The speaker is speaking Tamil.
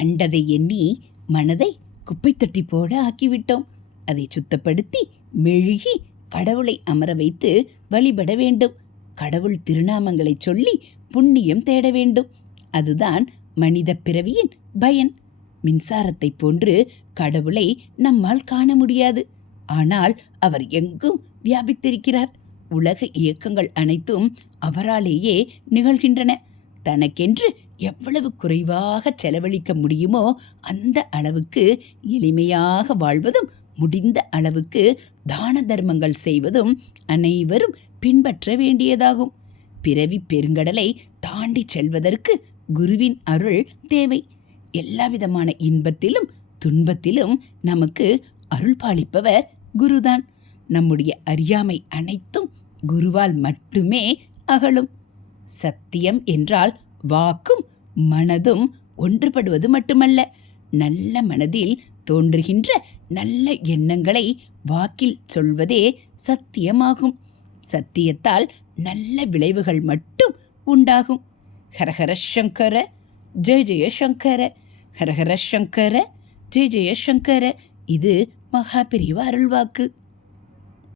கண்டதை எண்ணி மனதை குப்பை தொட்டி போல ஆக்கிவிட்டோம். அதை சுத்தப்படுத்தி மெழுகி கடவுளை அமர வைத்து வழிபட வேண்டும். கடவுள் திருநாமங்களை சொல்லி புண்ணியம் தேட வேண்டும். அதுதான் மனித பிறவியின் பயன். மின்சாரத்தைப் போன்று கடவுளை நம்மால் காண முடியாது. ஆனால் அவர் எங்கும் வியாபித்திருக்கிறார். உலக இயக்கங்கள் அனைத்தும் அவராலேயே நிகழ்கின்றன. தனக்கென்று எவ்வளவு குறைவாக செலவழிக்க முடியுமோ அந்த அளவுக்கு எளிமையாக வாழ்வதும் முடிந்த அளவுக்கு தான தர்மங்கள் செய்வதும் அனைவரும் பின்பற்ற வேண்டியதாகும். பிறவி பெருங்கடலை தாண்டி செல்வதற்கு குருவின் அருள் தேவை. எல்லாவிதமான இன்பத்திலும் துன்பத்திலும் நமக்கு அருள் பாலிப்பவர் குருதான். நம்முடைய அறியாமை அனைத்தும் குருவால் மட்டுமே அகலும். சத்தியம் என்றால் வாக்கும் மனதும் ஒன்றுபடுவது மட்டுமல்ல. நல்ல மனதில் தோன்றுகின்ற நல்ல எண்ணங்களை வாக்கில் சொல்வதே சத்தியமாகும். சத்தியத்தால் நல்ல விளைவுகள் மட்டும் உண்டாகும். ஹரஹர சங்கர ஜெய ஜெய சங்கர ஹரஹர சங்கர ஜெய ஜெய சங்கர. இது மகா பெரியவ அருள்வாக்கு.